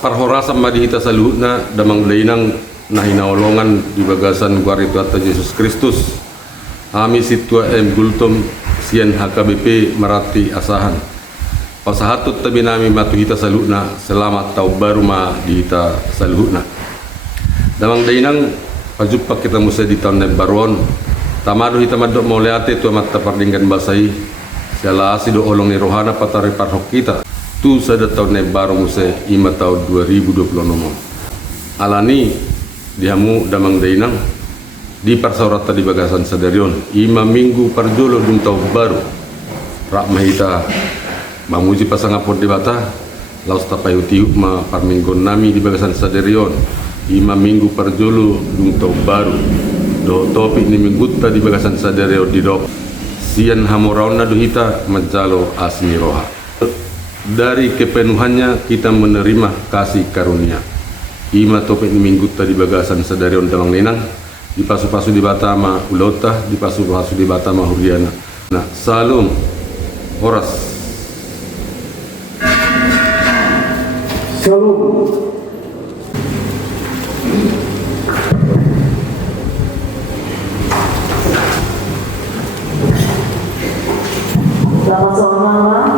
parhorasa madihita saluhutna damang dainang nahinaolongan di bagasan guaritu atta Yesus Kristus ami situa gultom sian HKBP Marati Asahan pasahatut tabinami matuhita saluhna selamat tau baru ma dihita saluhutna damang dainang pajupak kita musa di tahun baruan tamadu hita madok moleate tu amat tapardinggan basai siala asido olong ni rohana patari parhok kita tu sada tahun baru musa ima tahun 2020 alani dihamu damang dainang di parsaurata di bagasan sadarion 5 minggu parjolo dum tahun baru rak mahita mamuji pasangapot di bata laus tapai utiuk ma parminggon nami di bagasan sadarion 5 minggu parjolo dum tahun baru do topik ni minggutta di bagasan sadarion di dok sian hamorauna duhita majalo asmi roha. Dari kepenuhannya kita menerima kasih karunia. Ima topik ni minggu tadi bagasan sadarion damang nenang di pasu-pasu di batama ulota di pasu-pasu di batama huriana. Nah, salum horas. Salum. Selamat sore malam.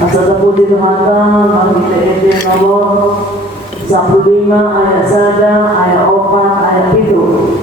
Asal puji Tuhan, mari kita ente nomor 15 ayat 1 ayat 4 ayat 7.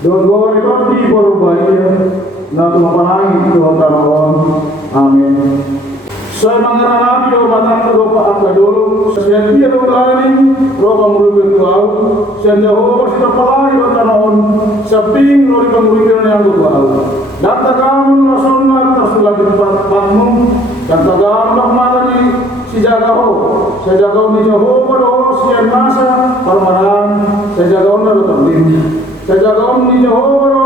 Doon ko ito di porubaya na tumapanangin Tuhan Tanawan. Amin. Sa mga nanami o matang ko pa at kadulong sa siya dia do galing ro pamulubin tuaw siya Jehovah sa palagi o Tanawan sa ping ro pamulubin na ang tuaw. Dagdagan mo sa mga tersulat di patmu dan tagam nak mata ni si jagaho sa jagaw ni Jehovah do siya nasa parmaran sa jagaw na do tambim sa jagaw ni Jehovah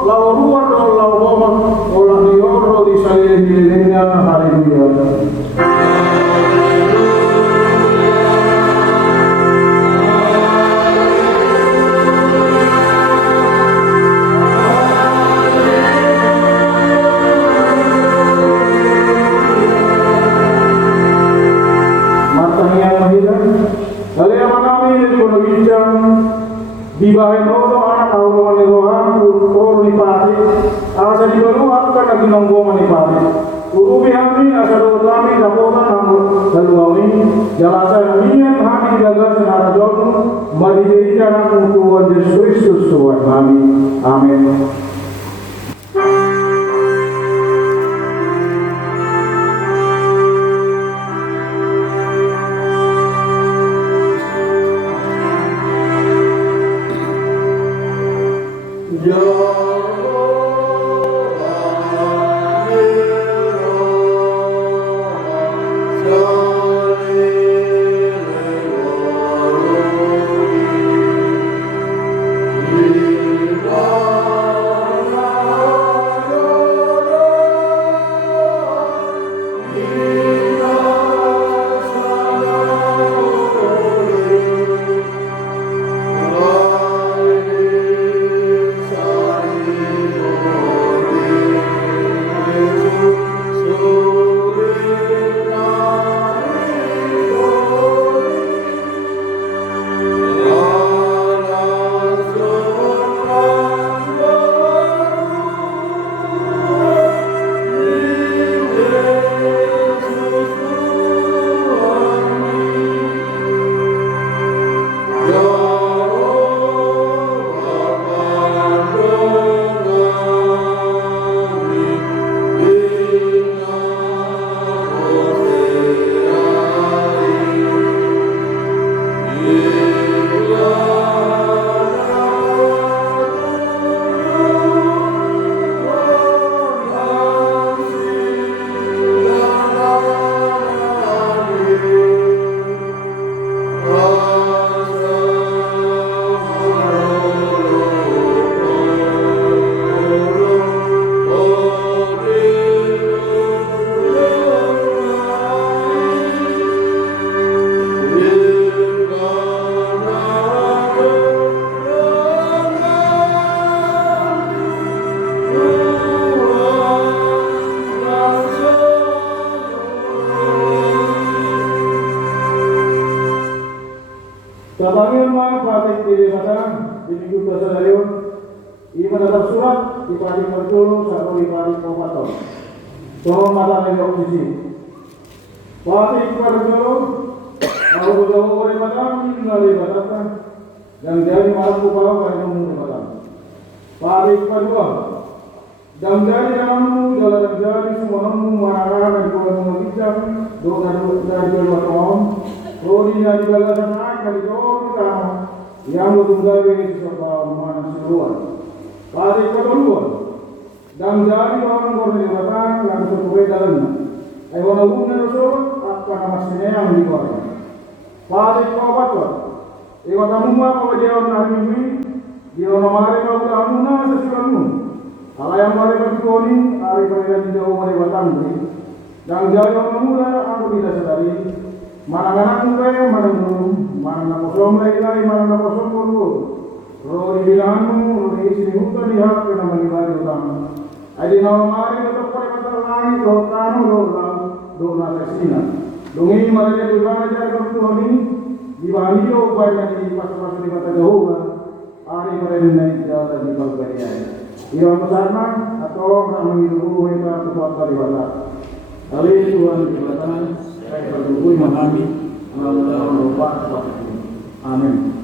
law ruar do law boma ola ni oro di salin dilenya haleluya. Di bahagian rodo anak kau manirohan kuru nipati asa di baru akan lagi nonggo manipati kuru bihami asa do kami dapotan namu daluawi jalasa niat kami jaga senara jono mari jalan Tuhan Yesus Kristus Tuhan kami. Amin. Tabangan mga patik dilibatang binigod ka sa layon, iman na surat, ipatik magtulong sa kong ipatik mo pato. So, matangin yung sisi. Patik magtulong, mahugaw ko rin matang, nalibatang, yang dari malam kupaw kayo mong libatang. Patik padua, yang dari kamu, jalan dari semua kamu, marah-marah, dan kulang mengagitang, doon na dari batang, Rodi na dibalasan kali doon ka yang gagawin sa pamahalaan sa luar. Pati kedua, dan dari orang berlibatan yang sesuai dalamnya. Ay walaupun nalusot at panamasin yang dibuat. Pati kedua, iwa kamu apa dia orang ini? Dia orang mari mau kamu na sesuatu. Alayang mari berkoni, hari pada jauh melibatan ini. Dan jauh mula aku tidak sadari. Mana-mana kaya, mana kosong lagi, mana kosong dulu. Rodi bilanganmu, rodi isi hutan lihat kena menibadi utama. Adi nama mari tetap pada kata lagi, doh kanu doh nakasina. Dungi mereka juga ajar kamu Tuhan ini. Di bawah itu banyak di pas-pas di mata Jehovah. Hari mereka naik jalan di Bulgaria. Ia besarnya atau nak mengiru mereka tempat beribadah. Kali Tuhan diberikan. Saya berdoa memahami Allah Amin.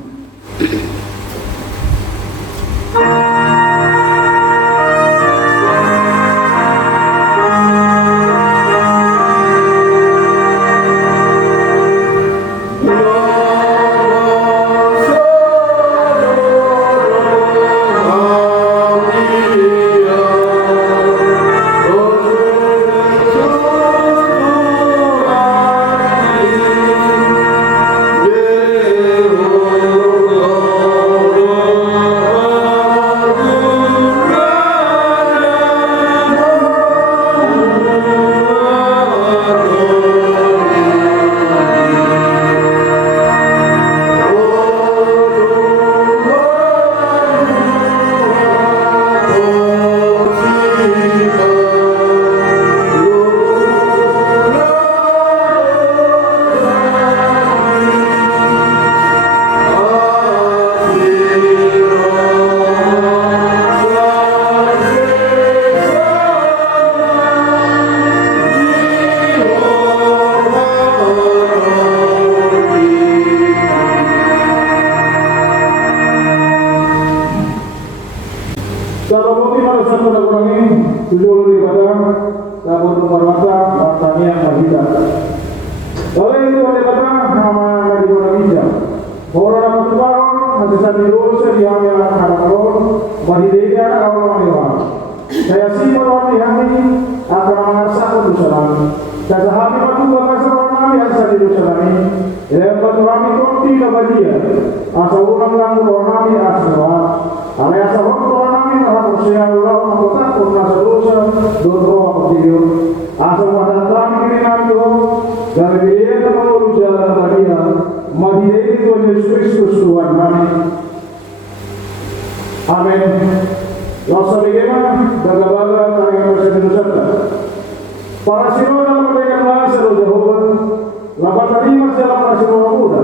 Dapur Kehormatan Pertanian Mahita. Oleh itu pada kata nama dari Indonesia. Orang nama Tuhan masih sambil sediamnya harapan Mahidenya Allah Dewa. Saya simpul waktu hari akan mengasah utusan. Kata kami waktu bahasa kami asal di utusan ini. Yang kami kopi kebadia. Asal ulang kami asal. Alay asal kami harus Allah anggota pun asal dosa doa kecil. Asal pada kami kini dari dia melalui jalan Maria, Maria itu Yesus Kristus Tuhan kami. Amin. Rasa bagaimana baga-baga taringan bersama dosa. Para sirona mereka bahasa Jehovah. Lapan tadi masih para sirona muda.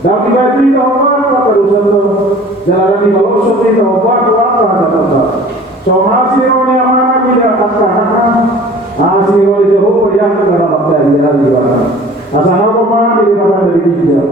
Dan tiga obat kata dosa itu. Jalan di bawah seperti obat kata dosa. Soal sirona mana tidak akan asli oleh Jehovah yang kepada bakda di mana. Asal apa mana daripada dari dia.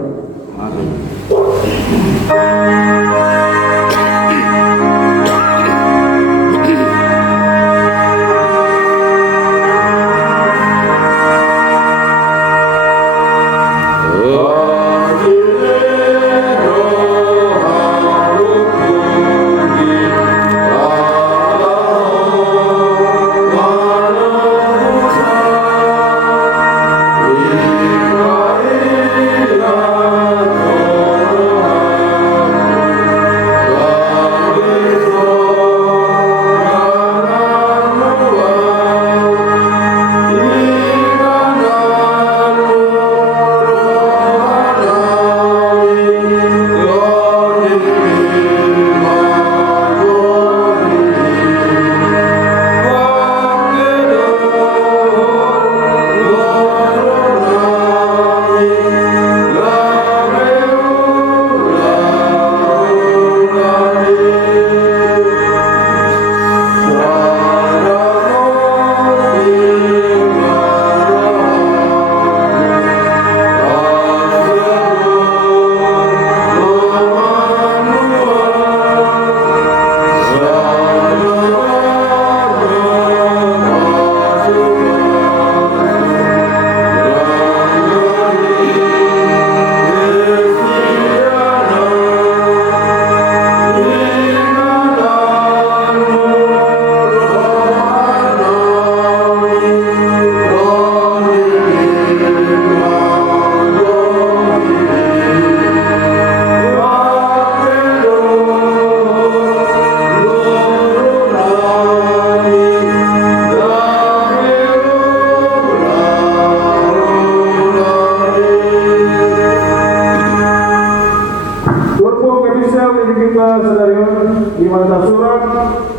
di mata surat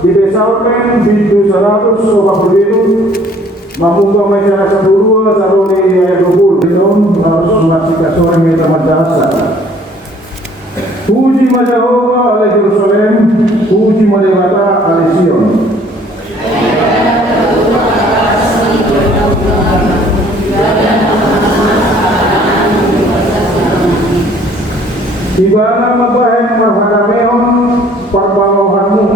di Besalmen Bintu 100 Sobat Begitu Mampuka Masyarakat Burua Saroni Ayah Gubur Belum harus mengaksikan sore Meta Madrasah. Puji Majahova oleh Jerusalem, puji Majahata oleh Sion. Di mana mabahen mahadameon pagbangohanmu,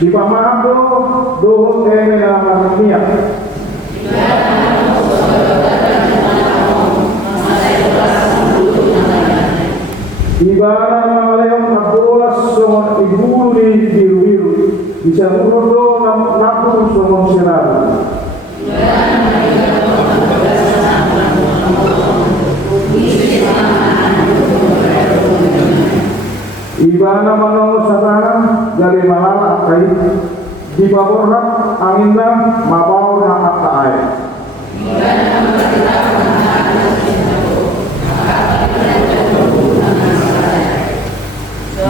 di pamahado dohong eme na manimiyak. Di mana maleon abulas somon ibulu di biru-biru, bisa murodo napur somon selalu. Ibana manong satana dari mahal akai di babornak anginna mabau na akai.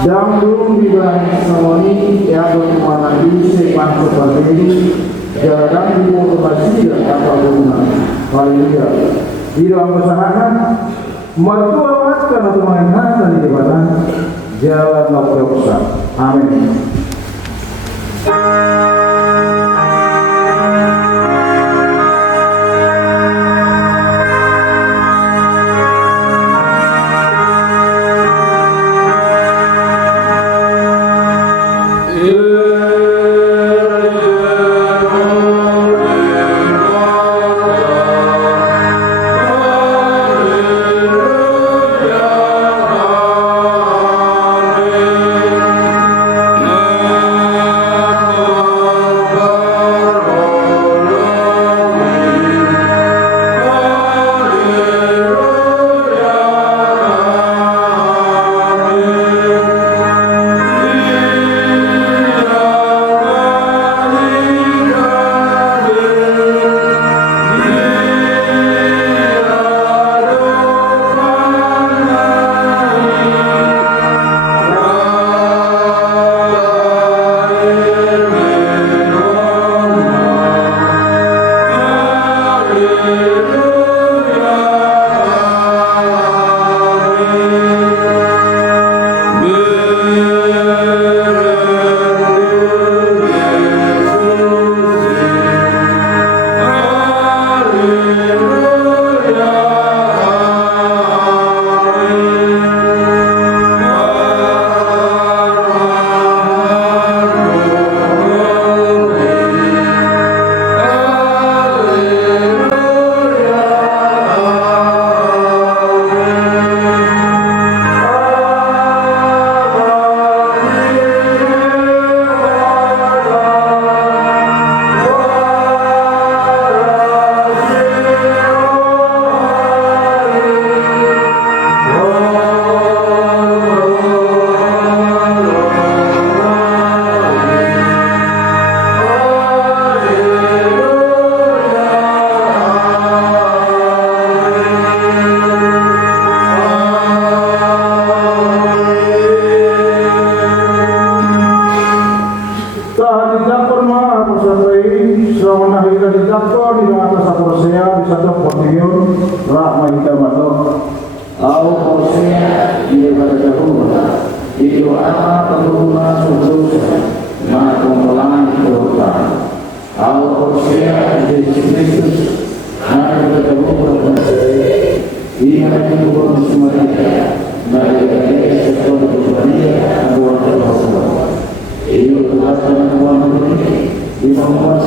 Jam belum dibahan samoni ya berkemana di sepan seperti jarang di motivasi dan apa guna. Haleluya. Di dalam pesanan mertua paskan atau mengenai di badan jalan Nopiosa. Amin. dijangkau di atas satu Hosea di 1 Korintus rak mahita masuk. Au Hosea dia berjauh itu apa pengguna susu maka pengulangan kota. Au Hosea di Kristus maka berjauh berjauh ia menjauh semuanya dari sesuatu kebenaran buat Allah. Itu adalah Tuhan di bawah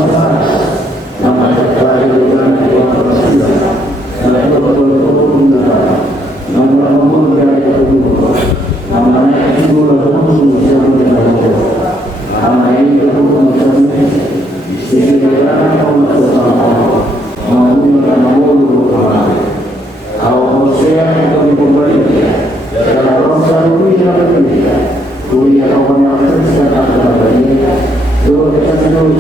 nama sekali dengan Tuhan Yesus. Saya betul-betul nama dari Allah. Nama itu nama itu istilah Allah. Kalau Hosea itu diperbaiki, kalau Saruni yang berbeda, kuliah kawan yang tersekat pada ini, dua kita dulu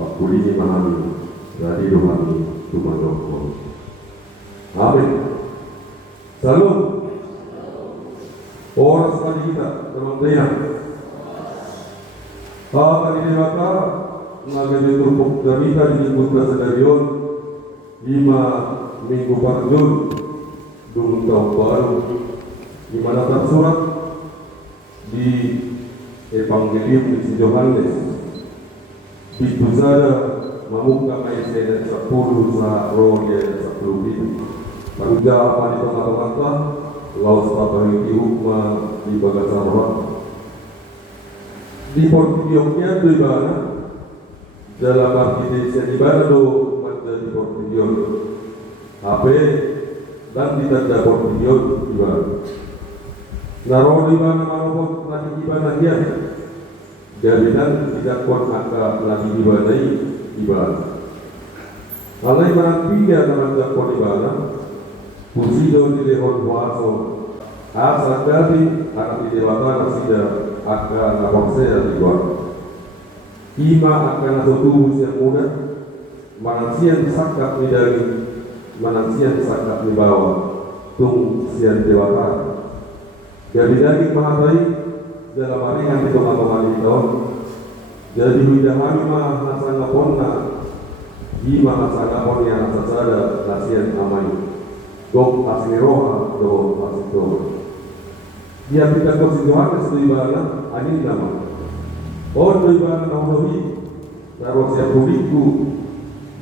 Pak Kuli Mahami dari Rohani tumandoko. Amin. Salam. Oras kali kita kementerian. Kali dewata nagami turpok gamita dilingkut ka sa darion 5 minggu parjun dung taong baru di mana tersurat di Evangelium di si Yohanes itu saja membuka ayat 10 sa roh dia 10 itu paruja apa di tengah-tengah laos papari hukma di bagasan roh di portidioknya di mana dalam arti desa di mana do pada di portidiok HP dan tidak ada portidiok di mana naruh di mana manapun lagi di mana dia jaminan tidak kuat maka lagi dibadai ibadah. Alai barang tiga nama jakwa ibadah, pusido di lehon puaso, asa dari anak di dewata nasida akan naporsea di luar. Ima akan nasotubus yang muda, manansian sakat di dari, manansian sakat di bawah, tung sian dewata. Jadi daging mahatai dalam aringan di tengah-tengah di tahun. Jadi hujahami mah nasana ponna, ima nasana ponna nasasada nasian amai. Gok asiroha do asito. Dia kita konstitusi di bawah ani nama. Oh di bawah nabi, taruh siap publiku,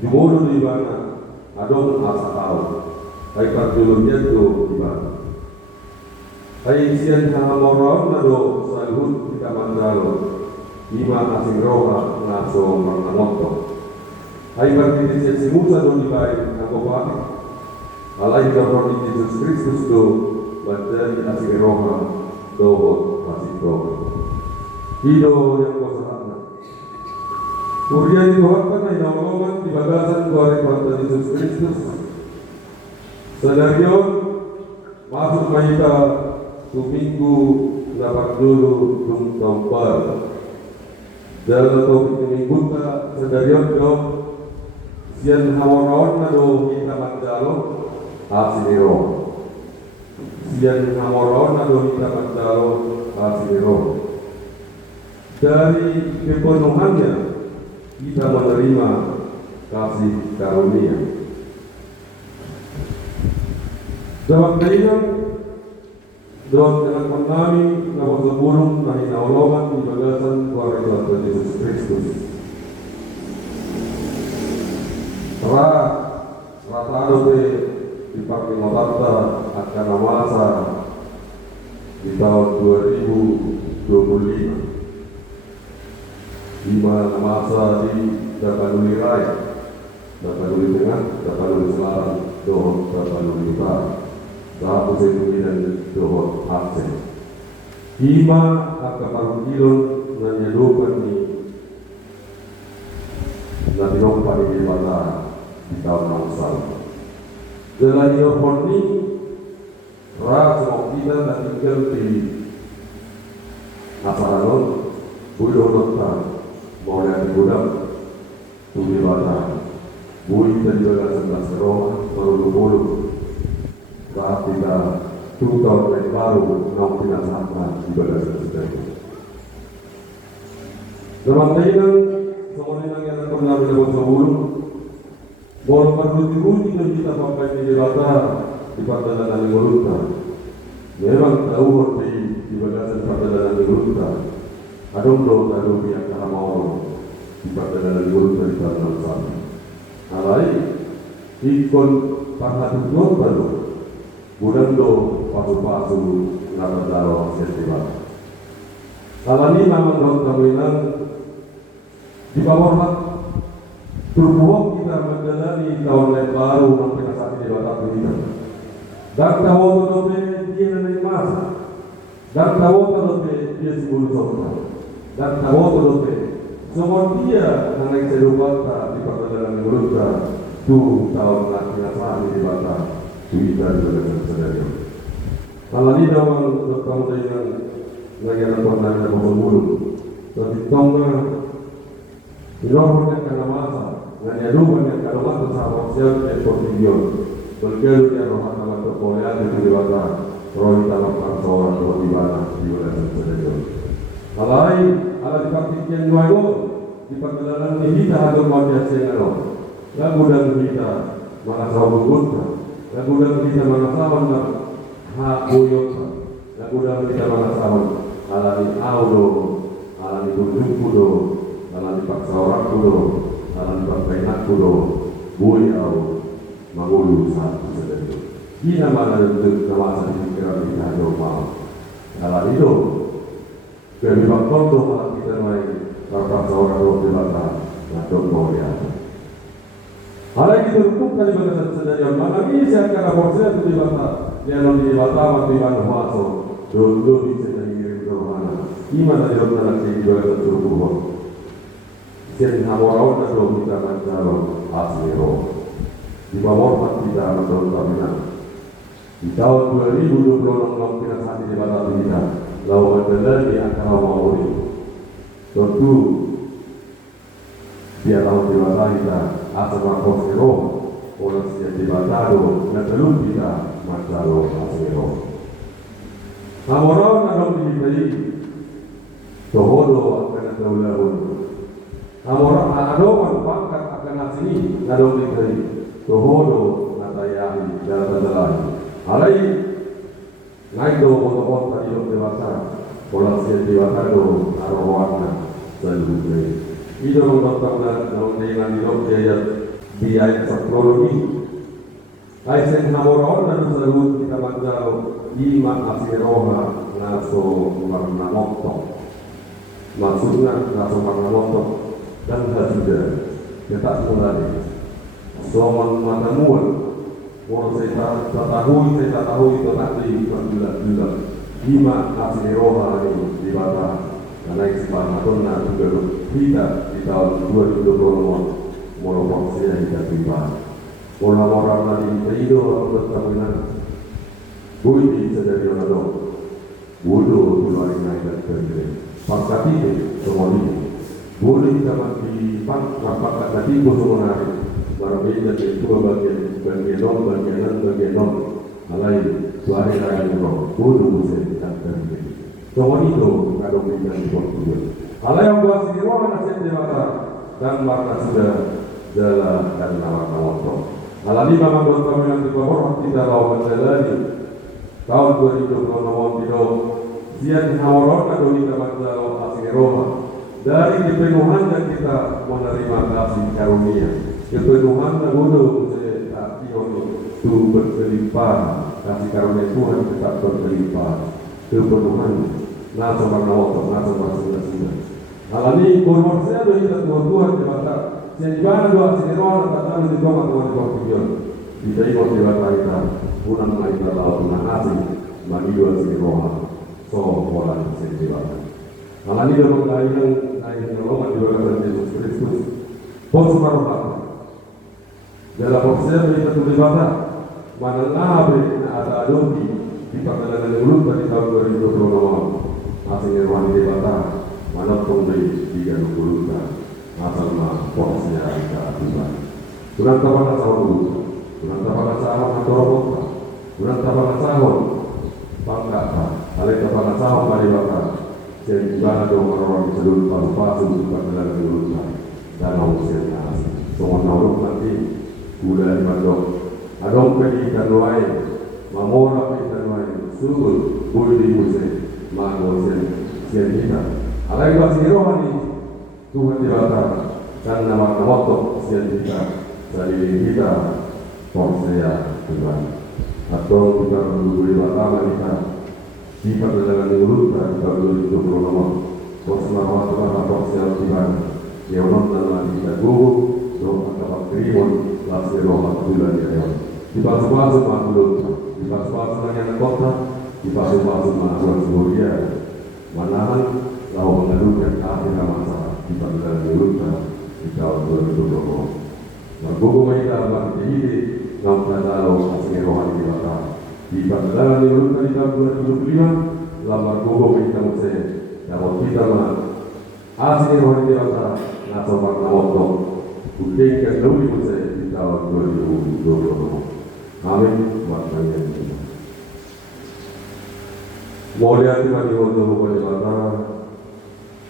jumodo di bawah adon asa tahu. Baik dulu dia do di bawah. Hai sian hamamoron nado salhut kita mandalo. Ima asing roha ngaso mangamoto. Hai berarti sian simusa do di bawah nakopati. Alai darah Yesus Kristus do bateri asing roha do pasito. Hido yang kosana. Kemudian dibawakan na inaulungan di bagasan kuari Tuhan Yesus Kristus. Sedarion masuk maita Tuminggu dapat dulu dung tompar. Dalam topik minggu ta sedarion dong sian hawaron na do kita mandalo asinero. Sian hawaron na do kita mandalo asinero. Dari kepenuhannya kita menerima kasih karunia. Dalam kaitan doa dengan menami nama sebelum nahi naologan di bagasan keluarga Tuhan Yesus Kristus. Rata dobe dipakai motata akan masa di tahun 2025. Di mana masa di Tapanuli Raya, Tapanuli Tengah, Tapanuli Selatan, Dohor, Tapanuli Utara. Satu sentimen dohor Aceh. Ima akan parukilon nanyadupan ni natinong panibibata di tahun nangsal. Dalam yohon ni semua kita tak tinggal di asaranon budoh nonton boleh digudang panibibata bui dan juga sebelas roh baru saat kita 2 tahun yang baru nong pinasahkan di bagasan kita itu. Dalam kaitan semuanya yang pernah menjawab sebelum boleh berhenti dan kita sampai di dewata di Pardana dan Gurunta. Memang tahu di bagasan Pardana dan Gurunta. Adong do tahu yang karamau di Pardana dan Gurunta di Pardana sana. Alai ikon parhatu baru. Bulan do pasu-pasu naradaro festival. Salah ini memang dalam kaminan di bawah turbuh kita menjalani tahun yang baru sampai saat ini batas kita. Dan tahu dobe dia nanti masa. Dan tahu dobe dia sebelum sota. Dan tahu dobe semua dia nanti sedupata di perjalanan mereka 2 tahun nanti saat ini batas. Kita juga sadari. Kalau ini dalam bertemu dengan negara Tuhan yang berbulu, tapi tongga, ilmu karena masa, Nganyadungan yang kalungan bersama siap dan portigion. Berkelu yang roh akan terkolean di dewata. Roh dalam seorang roh di mana di wilayah sedemikian. Malai ala dipaktikan juago di perjalanan ini kita harus biasa yang lagu dan kita mana sahabat gunta, lagu dan kita mana sahabat hak boyota, lagu dan kita mana sahabat ala di audo, ala di gunung kudo, ala di paksa orang kudo, ala di pakaian kudo, boy au mangulu satu sedemikian. Ina mana untuk kawasan pikiran kita doa, ala itu. Jadi waktu itu malah kita main paksa orang roh dewata, atau boya. Hal itu untuk kali bagasan sedaya mana bisa karena proses itu dibata dia non dibata waktu mana masuk dulu bisa jadi itu mana gimana dia nak jadi bagasan suruh jadi hawarau dan dulu kita mencari asli roh di bawah kita menurut kami di tahun 2026 kita saat ini dibata kita lawan adalah di antara Maori tentu dia tahu dewasa kita asal makosiro orang siap dibataro na telur kita macaro asiro namorong nadong diberi tohodo akan naulahun namorong adoman pangkat akan asini nadong diberi tohodo natayahi dalam dalam alai naik do motor tadi do dewasa orang siap dibataro narowana selalu itu mengatakan dalam dengan biaya teknologi. Kaisen hamoron dan selalu kita baca lima asiroha naso warna motok. Maksudnya naso warna motok dan sudah kita mulai. Soman matamuan, orang saya tahu itu nanti bulan lima asiroha ini dibaca. Karena kesempatan juga kita di tahun 2020 monopoli yang kita terima. Orang-orang lagi itu bertahunan. Budi sedari orang bodoh keluar naik dan terjadi. Pakati semua ini. Boleh dapat dipaksakan tadi bodoh menarik. Berbeda dari dua bagian alai suara lain orang bodoh bisa tidak terjadi. Semua itu ada berikan di Portugal. Hal yang buat sendiri orang nasib dewasa dan makna sudah jalan dan nama motor. Hal ini memang buat kami yang dibawah kita lawan jalani tahun 2026 kilo sian hawaron atau kita baca asiroha dari kepenuhan yang kita menerima kasih karunia kepenuhan dan bodoh saya itu berkelimpahan kasih karunia Tuhan tetap berkelimpahan kepenuhan nasa warna motor, nasa warna sudah. Hal ini korban saya dari Tuhan dewasa. Yang dimana dua sinetron tentang itu Tuhan Portugal. Kita ikut dewasa kita, punang kita tahu punang asing, bagi dua sinetron. So pola dewasa. Hal ini dalam mengalir nolongan di dalam Yesus Kristus. Posmarohat. Dalam proses kita dewasa, mana nabe ada doki di perjalanan mulut dari tahun 2026. Asing Irwan di Batak, mana pembeli 30 juta, asal mah porsinya kita tiba. Kurang tapakan sahur dulu, kurang tapakan sahur kantor kota, kurang tapakan sahur pangkata, alih tapakan sahur dari Batak. Jadi mana dong orang di seluruh pasu juga dalam dulu dan usianya asing. Semua naruh nanti gula di Bandung, adong pergi ikan lain, mamora ikan lain, suruh boleh di musim. Mahu sian kita. Alai masih rohani Tuhan dewasa dan nama motor sian kita dari kita porsia Tuhan. Atau kita berdua pertama kita di perjalanan dulu kita berdua 26 porsia Tuhan porsia Tuhan. Yang nama kita guru doa kata kirimun lasir roh bulan ya. Di pasu-pasu makhluk, di pasu-pasu yang kota. Di pasu-pasu manusia Suria manahan lalu mengadukan akhir masa di perjalanan Yerusalem di tahun 2020. Berbuku mereka bagi ini nampak lalu asing rohani dewasa di perjalanan Yerusalem di tahun 2025. Lalu berbuku mereka musik kalau kita mah asing rohani dewasa nasopak namoto Buktikan lebih percaya di tahun 2020. Amin. Waktunya ini. Mulia Tuhan yang pada mata,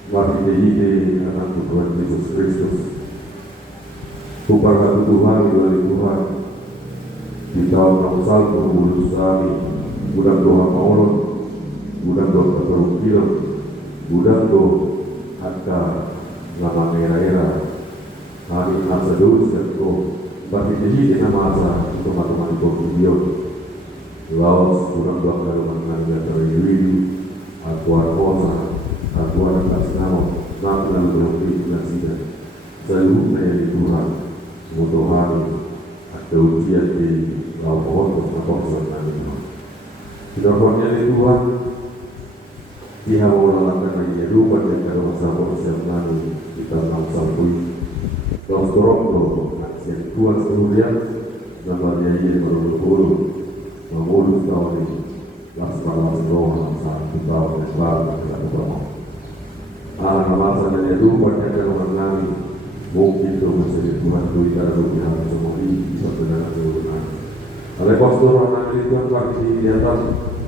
mati dihidupi anak Tuhan Yesus Kristus. Kuparkan Tuhan dari Tuhan di tahun Natal 20 kami. Budak doa maulon, budak doa keterukilan, budak doa hatta nama era-era. Kami masa dulu sekaligus, tapi jadi nama masa untuk teman-teman video. Laos kurang doa kalau mengenai dari diri, aku arkosa, aku atas nama, nama dan berhenti nasihat. Selalu dari Tuhan, Tuhan atau ujian di laut untuk mengkosong Tuhan. Kita punya Tuhan, dia mau melakukan lagi lupa dan kalau masalah kesehatan kita langsung Los Toronto, yang Tuhan kemudian namanya ini baru mengurus tahun ini, las roh saat tahun yang baru kita berdoa. Masa dari itu pada kalau kami mungkin itu masih Tuhan berikan lebih hal semua ini bisa benar benar. Oleh pastor anak itu Tuhan pasti di atas,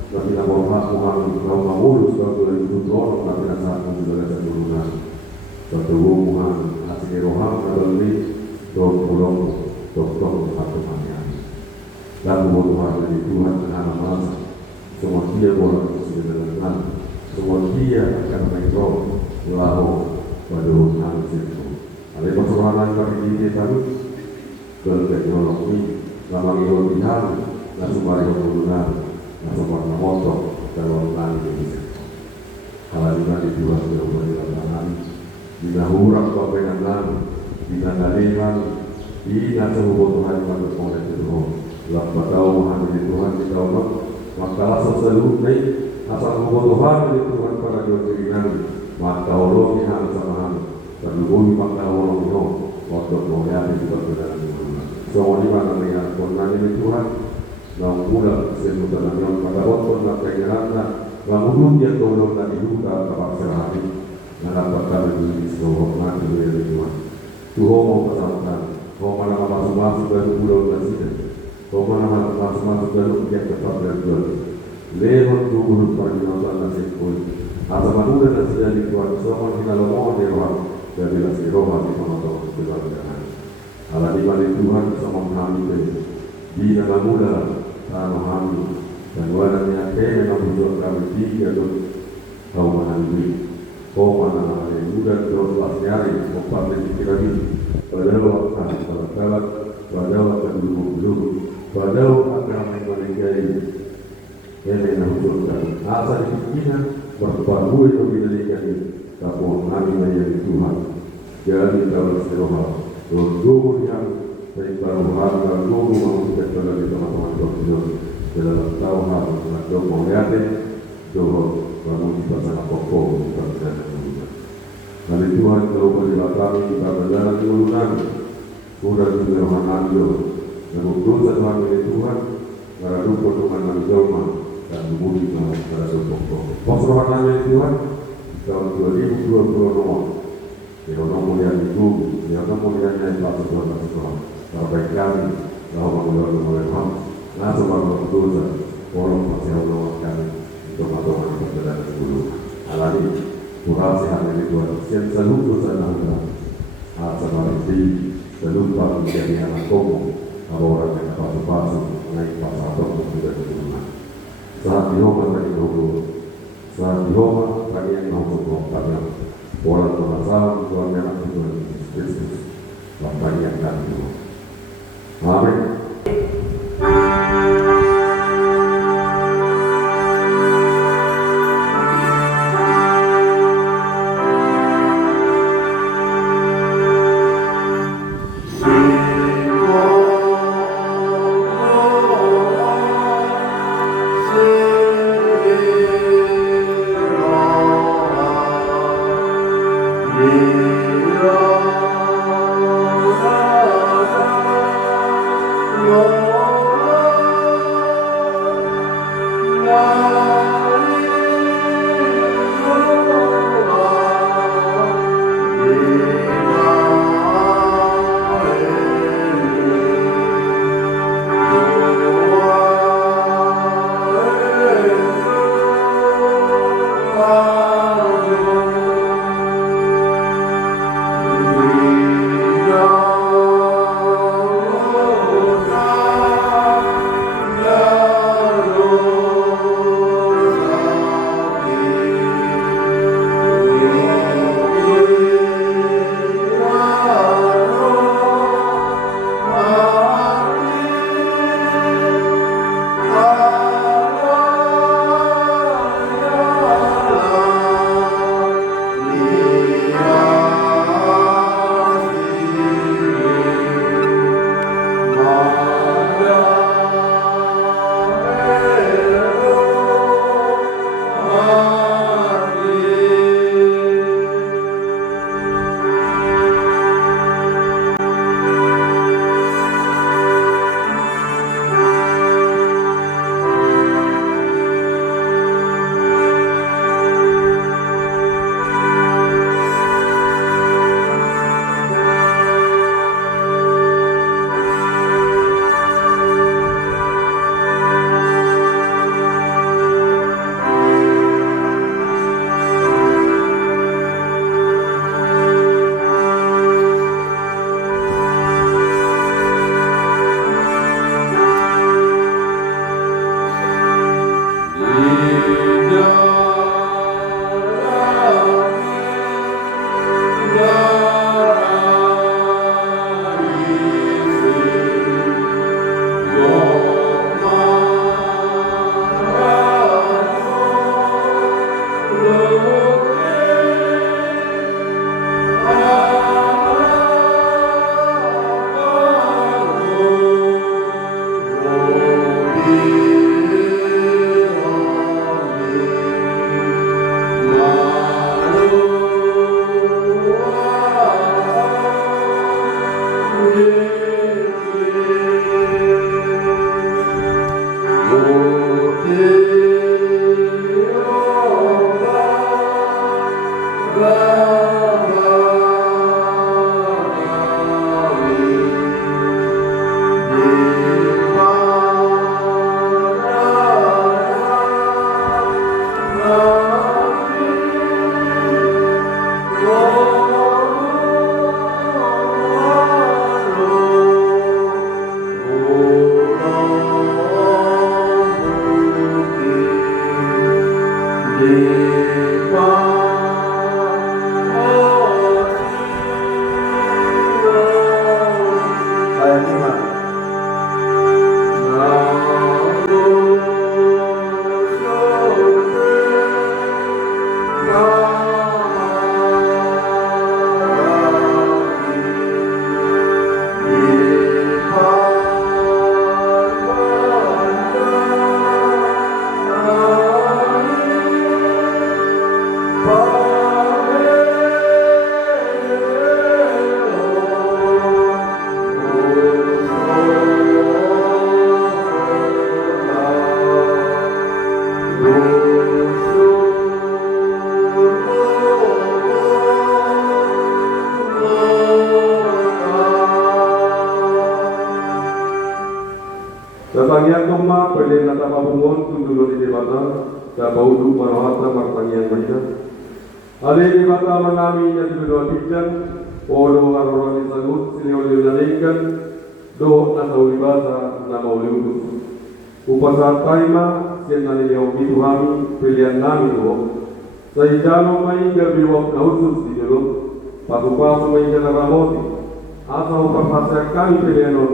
tapi nama Tuhan kalau mengurus tahun itu Tuhan tapi saat menjaga keturunan. Satu hubungan asli rohani adalah tolong satu manian. Dan Tuhan dari Tuhan anak masa semua dia boleh sebenarnya semua dia akan mengontrol lalu pada hubungan itu. Ada persoalan bagi dia tadi kalau teknologi lama kemudian langsung balik hubungan langsung warna motor kalau nanti itu. Kalau di Tuhan sudah berjalan bila huruf kepengen lalu, bila naliman, bila sebuah Tuhan yang berkongsi Tuhan, lepas tahu hati Tuhan di dalam, maka selalu baik asal sebuah Tuhan di Tuhan pada diri nanti, maka Allah yang sama lalu bumi maka Allah yang waktu menghadapi kita berjalan Tuhan. Semua di mana melihat Tuhan ini Tuhan, lalu pula sesuatu yang pada waktu nak pengenalan, lalu dia tolong dan dibuka kepada hati. Dapat di seluruh mati dari Tuhan. Tuhan mau pesankan, kau mana masuk dari pulau Presiden, kau mana masuk dari yang tetap dari Tuhan. Lewat tubuh perjuangan nasib pun, asal manusia dan sejadi Tuhan semua kita lemah dewan dari nasib roh di penonton kebenaran. Allah di balik Tuhan sama kami di dalam muda sama kami dan wadahnya memang butuh kami tiga tu kau menandui. Kau mana yang muda terus nyari mempat pikiran ini pada waktu pada waktu dulu pada waktu mengalami yang menunjukkan asal dipikirkan berparu itu diberikan kapal kami dari Tuhan jadi kalau seroha dulu yang berparuhan dan dulu manusia telah teman-teman Tuhan dalam tahun atau mengalir Tuhan bangun kita sangat kokoh kita berada di dunia. Dari Tuhan kalau berilah kami kita berjalan di uluran, sudah diberhan anjo dan utusan Tuhan dari Tuhan, para dukun Tuhan dan joma dan budi dalam pada kokoh. Pasrohan dari Tuhan tahun 2020 di orang mulia itu, di orang mulianya yang tak sesuai Tuhan. Sampai kami bahwa mengeluarkan oleh Tuhan, langsung baru dosa orang masih Allah kami. Teman-teman yang berada dulu alami Tuhan sehat dari Tuhan yang selalu bersama sama di selalu menjadi anak kamu kalau orang yang pasu-pasu naik pasal atau sudah diterima saat dihoma tadi dulu saat dihoma tadi yang mau karena orang bermasalah Tuhan yang Tuhan Kristus Bapak yang kami amin. Tatangyan tuma pwede natapapungon kung dulo ni Debata sa baudu marahat na martanian mereka. Ali Debata manami yang dibedua tijan, polo ngaroran di salut, sini oleh nalaikan, doh na sauli basa na mauli udus. Upasa taima, siyan na niliyaw gitu kami, pilihan namin doh. Sa ijano may gabiwak na usus di dulu, patupaso may ramoti, asa upapasya kami pilihanon,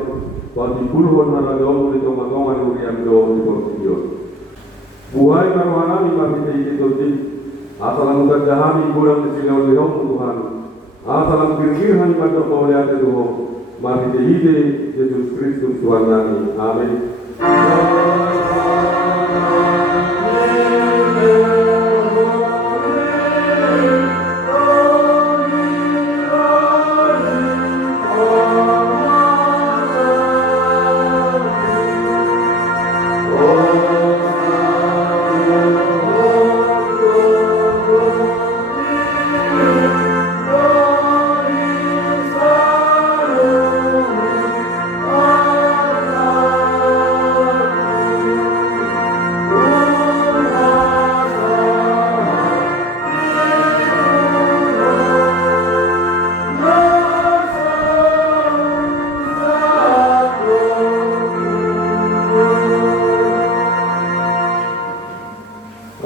pati puluhan haragawang ulit ang magongan uriang doon di Portillo. Buhay maruhanami makita ikitotin, asa lang magdahami gulang di silaw lihong Tuhan, asa lang kirkirhan magkapauli ate doon, makita ide Jesus Kristus Tuhan namin. Amen.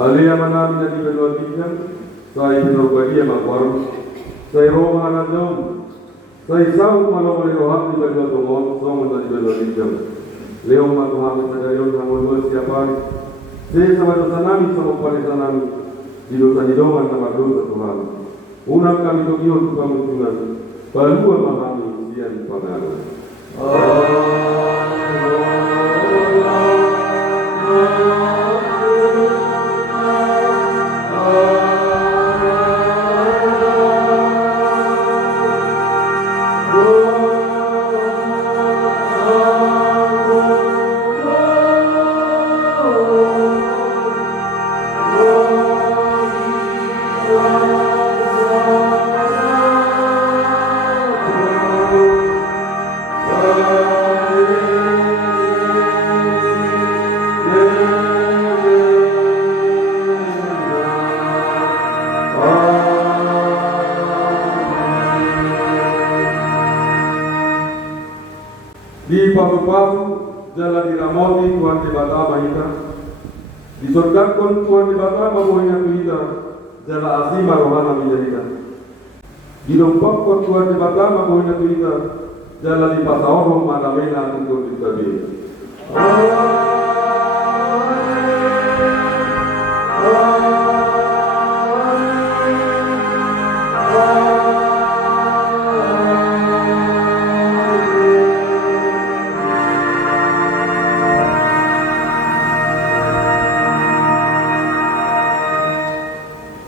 Aliyaman namin na dibelwatikan, sa ipinurbadia magwaros, sa iroma na diyom, sa isang malawalirohan di belwatumon, songon na dibelwatikan. Leong matuhamin sa gayon ng ulwal siya pari, sa madosa namin sa magpalitan namin, didosa-didongan na magdoon sa Tuhan. Unang kami tugiyon sa kamutunan, paluan mahami siyan pangalan. Di paru-paru jalan diramoti Tuhan Debata mahita. Disorgakan Tuhan Debata mamuhina kita jala asima rohana menjadikan. Dilompakkan Tuhan Debata mamuhina kita jala di pasawang manamena untuk ditabi.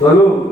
Salam.